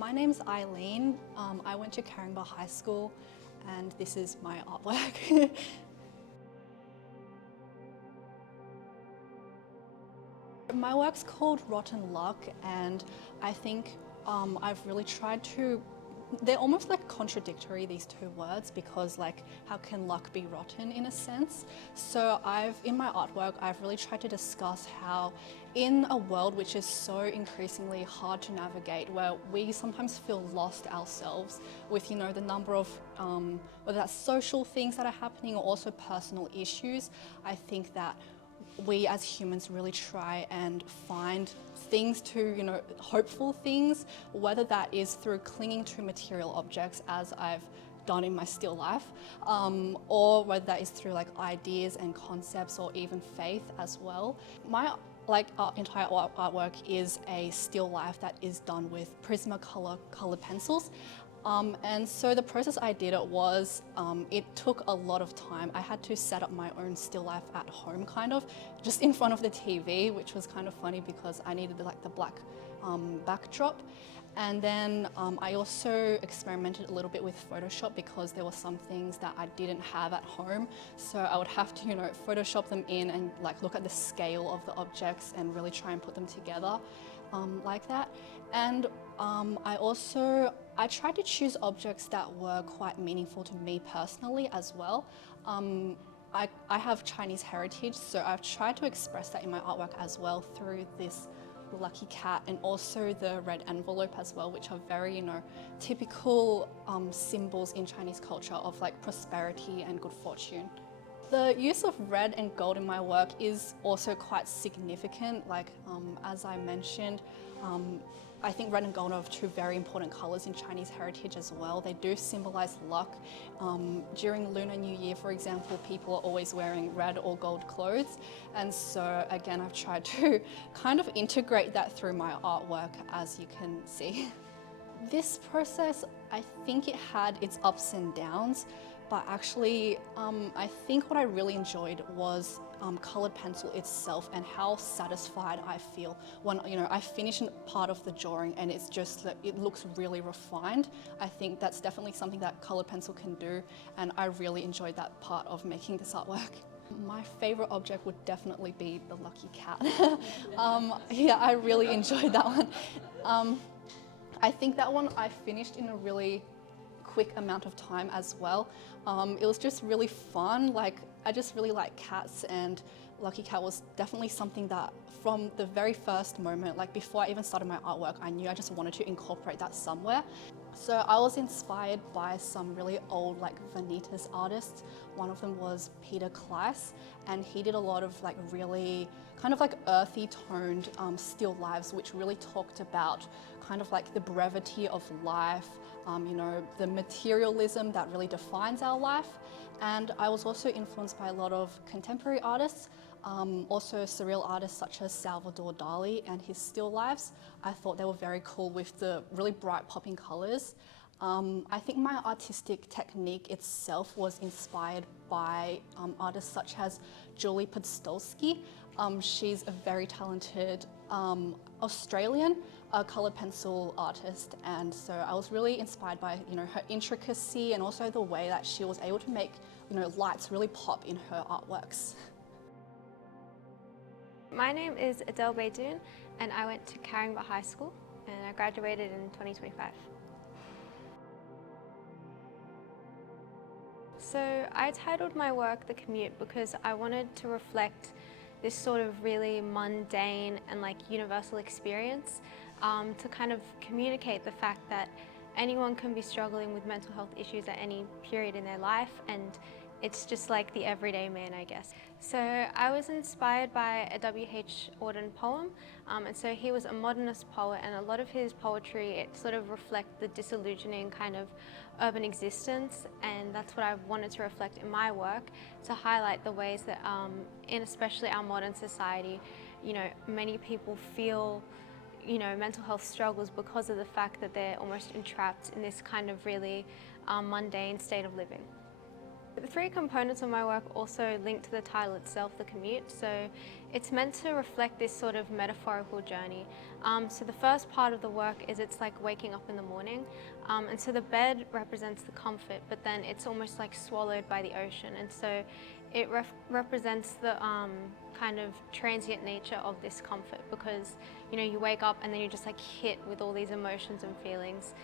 My name's Eileen. I went to Caringbah High School and this is my artwork. My work's called Rotten Luck, and I think I've really tried to, they're almost like contradictory, these two words, because like how can luck be rotten in a sense? So in my artwork, I've really tried to discuss how in a world which is so increasingly hard to navigate, where we sometimes feel lost ourselves with, you know, the number of, whether that's social things that are happening or also personal issues, I think that we as humans really try and find things to, you know, hopeful things, whether that is through clinging to material objects as I've done in my still life, or whether that is through like ideas and concepts or even faith as well. My entire artwork is a still life that is done with Prismacolor colored pencils. And so the process I did it was, it took a lot of time. I had to set up my own still life at home, kind of, just in front of the TV, which was kind of funny because I needed like the black backdrop. And then I also experimented a little bit with Photoshop because there were some things that I didn't have at home. So I would have to, you know, Photoshop them in and like look at the scale of the objects and really try and put them together like that. And I tried to choose objects that were quite meaningful to me personally as well. I have Chinese heritage, so I've tried to express that in my artwork as well through this lucky cat and also the red envelope as well, which are very, you know, typical symbols in Chinese culture of like prosperity and good fortune. The use of red and gold in my work is also quite significant. Like, as I mentioned, I think red and gold are two very important colours in Chinese heritage as well. They do symbolise luck. During Lunar New Year, for example, people are always wearing red or gold clothes. And so, again, I've tried to kind of integrate that through my artwork, as you can see. This process, I think it had its ups and downs, but actually, I think what I really enjoyed was coloured pencil itself and how satisfied I feel when, you know, I finish part of the drawing and it's just that it looks really refined. I think that's definitely something that coloured pencil can do, and I really enjoyed that part of making this artwork. My favourite object would definitely be the lucky cat. Yeah, I really enjoyed that one. I think that one I finished in a really quick amount of time as well. It was just really fun. Like, I just really like cats, and Lucky Cat was definitely something that from the very first moment, like before I even started my artwork, I knew I just wanted to incorporate that somewhere. So I was inspired by some really old like Vanitas artists. One of them was Peter Kleiss, and he did a lot of like really kind of like earthy toned still lives, which really talked about kind of like the brevity of life, you know, the materialism that really defines our life. And I was also influenced by a lot of contemporary artists, also surreal artists such as Salvador Dali and his still lives. I thought they were very cool with the really bright popping colours. I think my artistic technique itself was inspired by artists such as Julie Podstolski. She's a very talented Australian coloured pencil artist, and so I was really inspired by, you know, her intricacy and also the way that she was able to make, you know, lights really pop in her artworks. My name is Adele Beydoun, and I went to Caringbah High School, and I graduated in 2025. So I titled my work The Commute because I wanted to reflect this sort of really mundane and like universal experience, to kind of communicate the fact that anyone can be struggling with mental health issues at any period in their life, and it's just like the everyday man, I guess. So I was inspired by a W.H. Auden poem, and so he was a modernist poet, and a lot of his poetry, it sort of reflects the disillusioning kind of urban existence, and that's what I wanted to reflect in my work, to highlight the ways that in especially our modern society, you know, many people feel, you know, mental health struggles because of the fact that they're almost entrapped in this kind of really mundane state of living. The three components of my work also link to the title itself, the commute. So it's meant to reflect this sort of metaphorical journey. So the first part of the work is it's like waking up in the morning. And so the bed represents the comfort, but then it's almost like swallowed by the ocean. And so it represents the kind of transient nature of this comfort, because you wake up and then you're just like hit with all these emotions and feelings.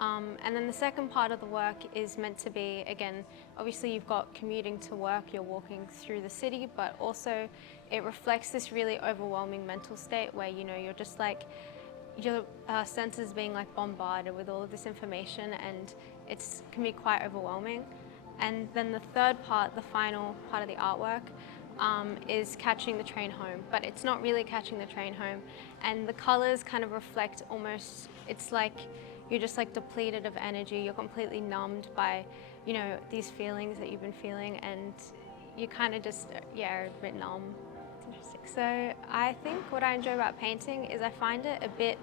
And then the second part of the work is meant to be, again, obviously you've got commuting to work, you're walking through the city, but also it reflects this really overwhelming mental state where you're just like, your senses being like bombarded with all of this information, and it can be quite overwhelming. And then the third part, the final part of the artwork, is catching the train home, but it's not really catching the train home. And the colors kind of reflect almost, it's like you're just like depleted of energy, you're completely numbed by, these feelings that you've been feeling, and you kind of just, are a bit numb. It's interesting. So I think what I enjoy about painting is I find it a bit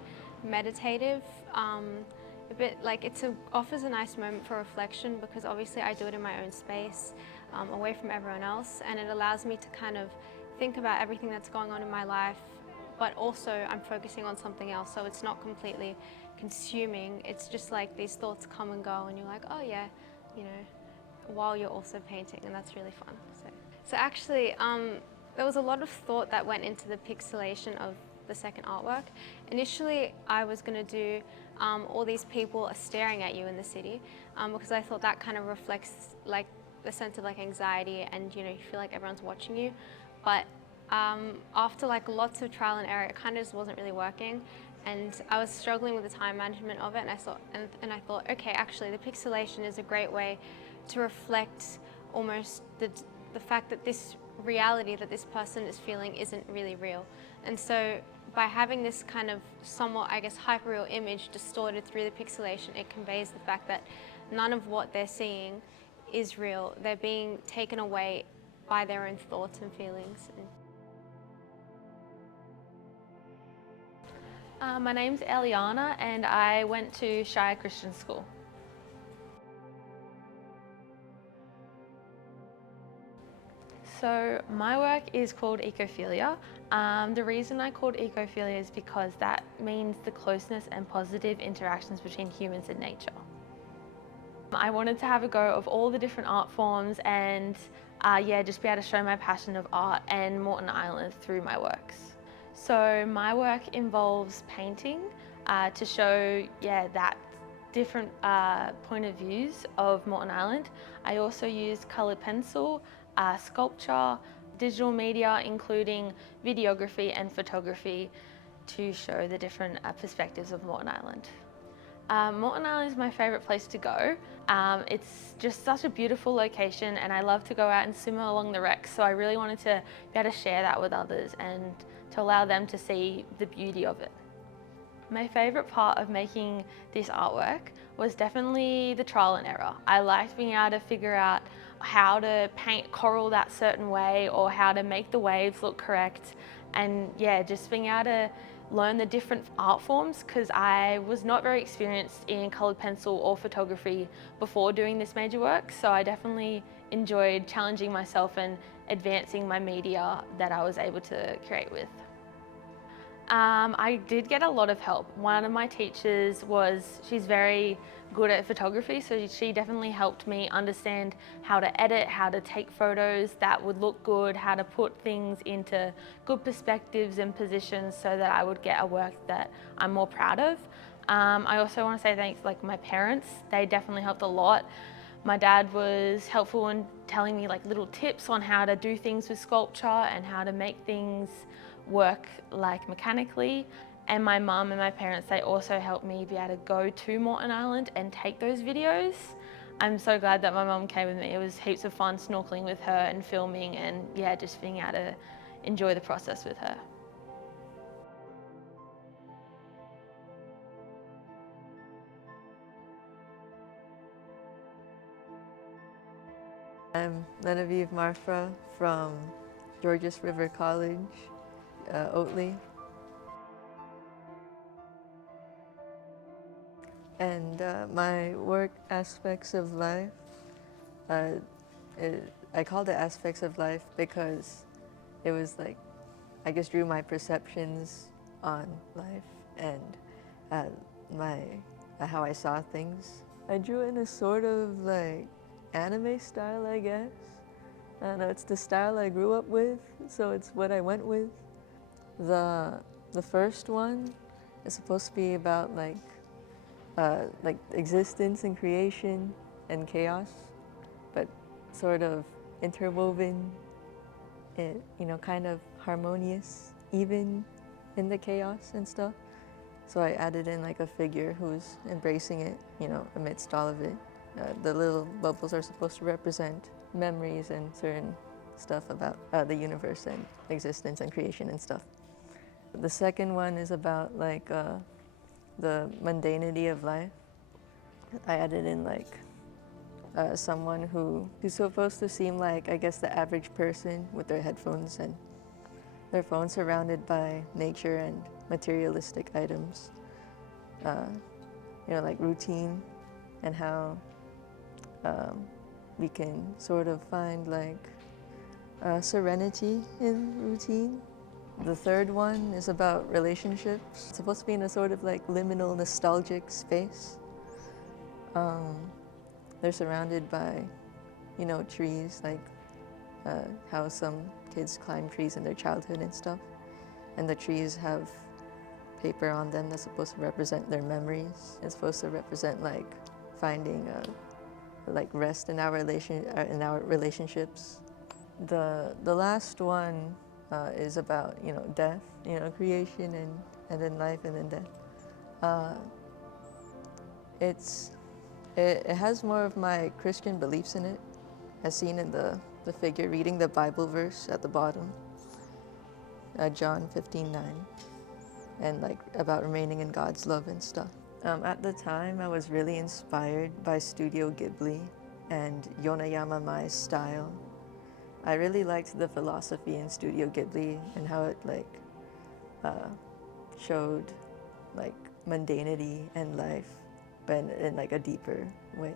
meditative, a bit like it offers a nice moment for reflection, because obviously I do it in my own space, away from everyone else, and it allows me to kind of think about everything that's going on in my life, but also I'm focusing on something else, so it's not completely consuming. It's just like these thoughts come and go, and you're like, oh yeah, while you're also painting, and that's really fun. So actually, there was a lot of thought that went into the pixelation of the second artwork. Initially, I was going to do all these people are staring at you in the city, because I thought that kind of reflects like the sense of like anxiety, and you feel like everyone's watching you. But after like lots of trial and error, it kind of just wasn't really working, and I was struggling with the time management of it. And I thought, okay, actually, the pixelation is a great way to reflect almost the fact that this reality that this person is feeling isn't really real. And so by having this kind of somewhat, I guess, hyperreal image distorted through the pixelation, it conveys the fact that none of what they're seeing is real. They're being taken away by their own thoughts and feelings. My name's Elliana, and I went to Shire Christian School. So my work is called ECOPHILIA. The reason I called ECOPHILIA is because that means the closeness and positive interactions between humans and nature. I wanted to have a go of all the different art forms and just be able to show my passion of art and Moreton Island through my works. So my work involves painting to show that different point of views of Moreton Island. I also use coloured pencil, sculpture, digital media, including videography and photography, to show the different perspectives of Moreton Island. Moreton Island is my favourite place to go. It's just such a beautiful location, and I love to go out and swim along the wrecks, so I really wanted to be able to share that with others and to allow them to see the beauty of it. My favourite part of making this artwork was definitely the trial and error. I liked being able to figure out how to paint coral that certain way, or how to make the waves look correct, and just being able to learn the different art forms, because I was not very experienced in coloured pencil or photography before doing this major work, so I definitely enjoyed challenging myself and advancing my media that I was able to create with. I did get a lot of help. One of my teachers she's very good at photography, so she definitely helped me understand how to edit, how to take photos that would look good, how to put things into good perspectives and positions so that I would get a work that I'm more proud of. I also want to say thanks to my parents. They definitely helped a lot. My dad was helpful in telling me little tips on how to do things with sculpture and how to make things work mechanically. And my mum and my parents, they also helped me be able to go to Moreton Island and take those videos. I'm so glad that my mum came with me. It was heaps of fun snorkeling with her and filming, and just being able to enjoy the process with her. I'm Lenevieve Marfa from Georges River College, Oatley. And my work aspects of life, I called it Aspects of Life because it was like, I guess drew my perceptions on life and how I saw things. I drew in a sort of like anime style, I guess. I don't know, it's the style I grew up with, so it's what I went with. The first one is supposed to be about like existence and creation and chaos, but sort of interwoven, kind of harmonious, even in the chaos and stuff. So I added in like a figure who's embracing it, amidst all of it. The little bubbles are supposed to represent memories and certain stuff about the universe and existence and creation and stuff. The second one is about like the mundanity of life. I added in like someone who's supposed to seem like, I guess, the average person with their headphones and their phone surrounded by nature and materialistic items. Like routine and how we can sort of find like serenity in routine. The third one is about relationships. It's supposed to be in a sort of like liminal, nostalgic space. They're surrounded by, trees, like how some kids climb trees in their childhood and stuff. And the trees have paper on them that's supposed to represent their memories. It's supposed to represent like finding like rest in our relationships. The last one is about death, creation and then life and then death. It has more of my Christian beliefs in it, as seen in the figure reading the Bible verse at the bottom, John 15:9, and like about remaining in God's love and stuff. At the time, I was really inspired by Studio Ghibli and Yonayama Mai's style. I really liked the philosophy in Studio Ghibli and how it like showed like mundanity and life, but in like a deeper way,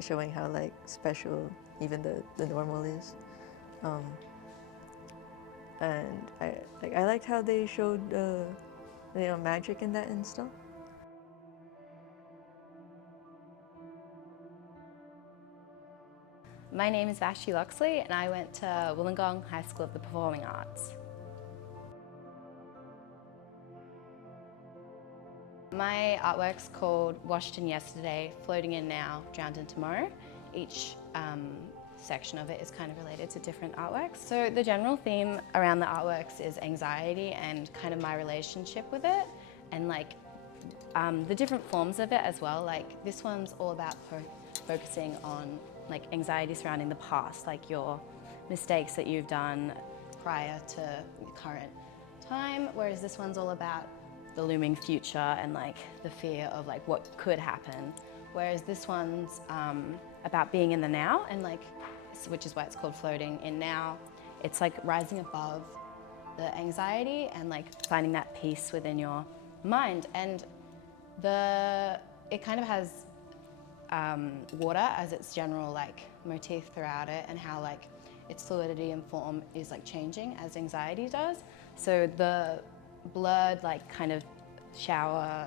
showing how like special even the normal is. And I liked how they showed magic in that and stuff. My name is Vashti Loxley and I went to Wollongong High School of the Performing Arts. My artwork's called Washed in Yesterday, Floating in Now, Drowned in Tomorrow. Each section of it is kind of related to different artworks. So the general theme around the artworks is anxiety and kind of my relationship with it, and like the different forms of it as well. Like this one's all about focusing on like anxiety surrounding the past, like your mistakes that you've done prior to the current time, whereas this one's all about the looming future and like the fear of like what could happen, whereas this one's about being in the now, and like, which is why it's called Floating in Now. It's like rising above the anxiety and like finding that peace within your mind. And it kind of has water as its general like motif throughout it, and how like its fluidity and form is like changing as anxiety does. So the blurred like kind of shower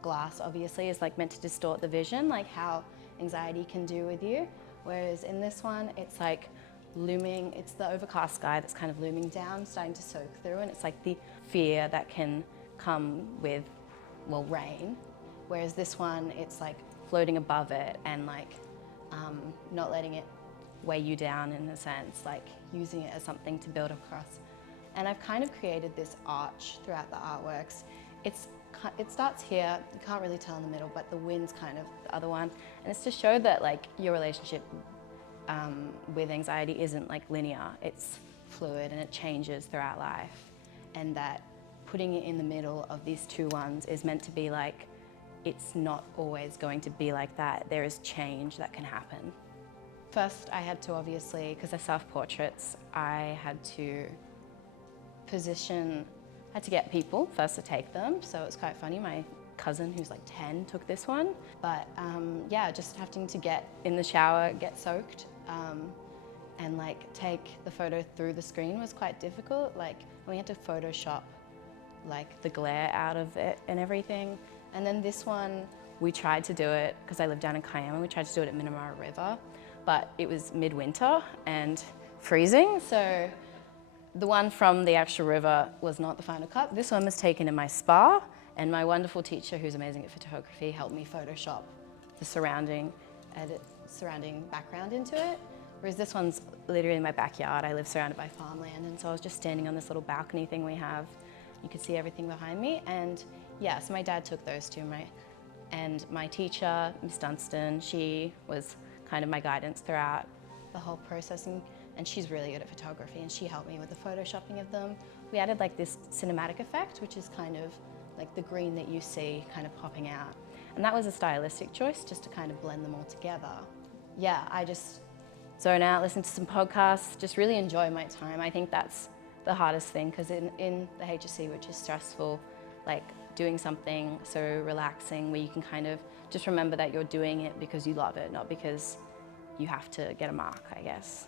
glass obviously is like meant to distort the vision, like how anxiety can do with you. Whereas in this one, it's like looming, it's the overcast sky that's kind of looming down, starting to soak through, and it's like the fear that can come with, well, rain. Whereas this one, it's like floating above it and like not letting it weigh you down in a sense, like using it as something to build across. And I've kind of created this arch throughout the artworks. It starts here, you can't really tell in the middle, but the wind's kind of the other one. And it's to show that like your relationship with anxiety isn't like linear, it's fluid and it changes throughout life. And that putting it in the middle of these two ones is meant to be like, it's not always going to be like that. There is change that can happen. First, I had to obviously, because they're self-portraits, I had to get people first to take them. So it's quite funny, my cousin who's like 10 took this one. But yeah, just having to get in the shower, get soaked, and like take the photo through the screen was quite difficult. Like we had to Photoshop like the glare out of it and everything. And then this one, we tried to do it, because I live down in Caringbah, we tried to do it at Minamara River, but it was midwinter and freezing. So the one from the actual river was not the final cut. This one was taken in my spa, and my wonderful teacher, who's amazing at photography, helped me Photoshop the surrounding background into it. Whereas this one's literally in my backyard. I live surrounded by farmland, and so I was just standing on this little balcony thing we have. You could see everything behind me, and yeah, so my dad took those two, and my teacher, Miss Dunstan, she was kind of my guidance throughout the whole processing, and she's really good at photography, and she helped me with the photoshopping of them. We added like this cinematic effect, which is kind of like the green that you see kind of popping out. And that was a stylistic choice, just to kind of blend them all together. Yeah, I just zone out, listen to some podcasts, just really enjoy my time. I think that's the hardest thing, because in the HSC, which is stressful, like doing something so relaxing where you can kind of just remember that you're doing it because you love it, not because you have to get a mark, I guess.